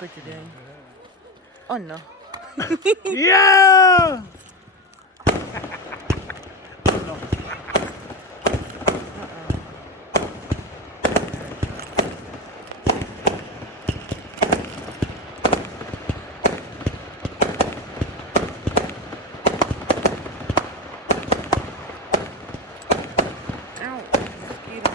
like what you're doing. Oh no. Yeah! Ow, mosquito.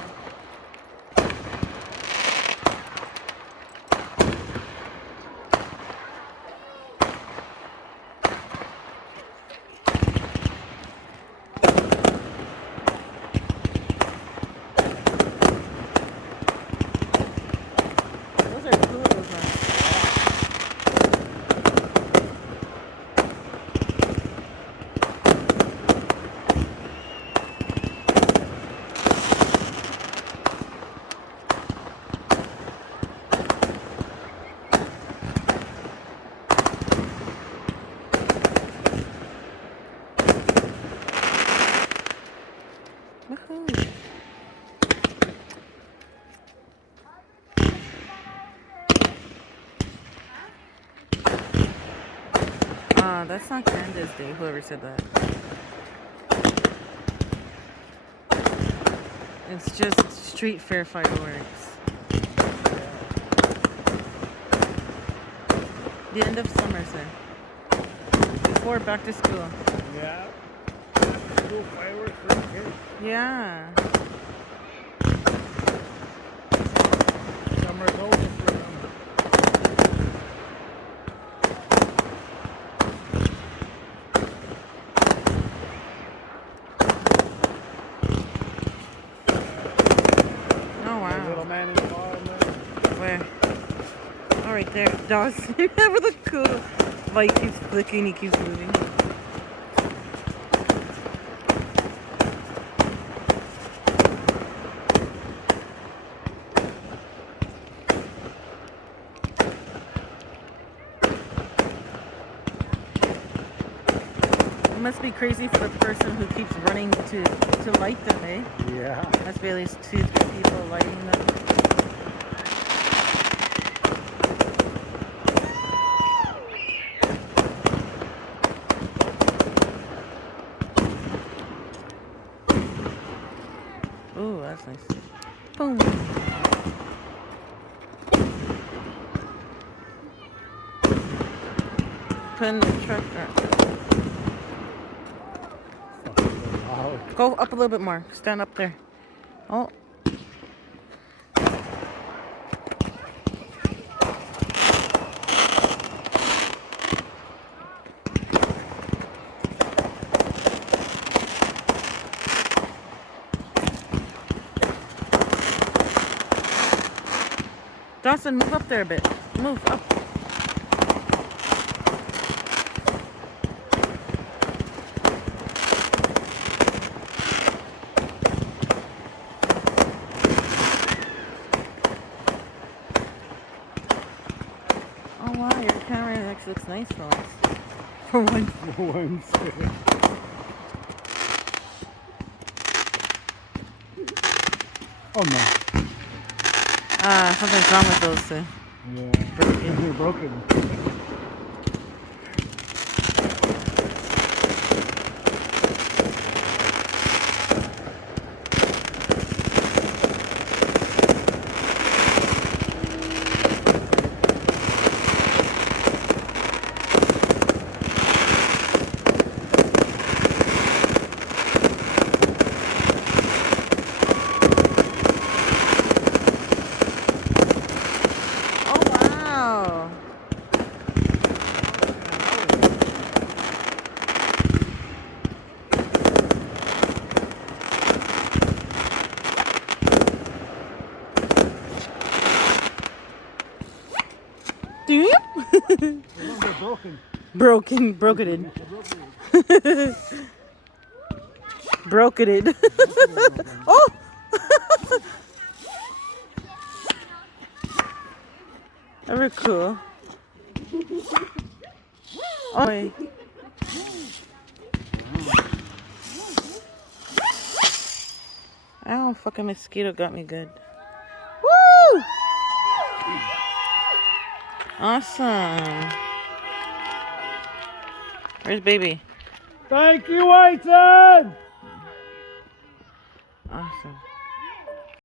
Those are cool, those ones. Woohoo. That's not Candace Day, whoever said that. It's just street fair fireworks. The end of summer, sir. Before back to school. Yeah. School fireworks for the kids. Yeah. Summer's over for them. Oh, The little wow. man in the bottom there. Where? Oh, right there. Dogs. Remember the cool light keeps flicking, he keeps moving. It must be crazy for the person who keeps running to light them, eh? Yeah. Must be at least 2-3 people lighting them. Ooh, that's nice. Boom. Put in the truck. Loud. Go up a little bit more. Stand up there. Oh. Dawson, move up there a bit. Move up. Oh wow, your camera actually looks nice for once. For once. Once. Oh no. Something's wrong with those two. Yeah. They're broken. Oh wow. They're broken. Broken it. Broken it. Oh! Very cool. Oh, wait. Ow, fucking mosquito got me good. Woo! Awesome. Where's baby? Thank you, Aiton!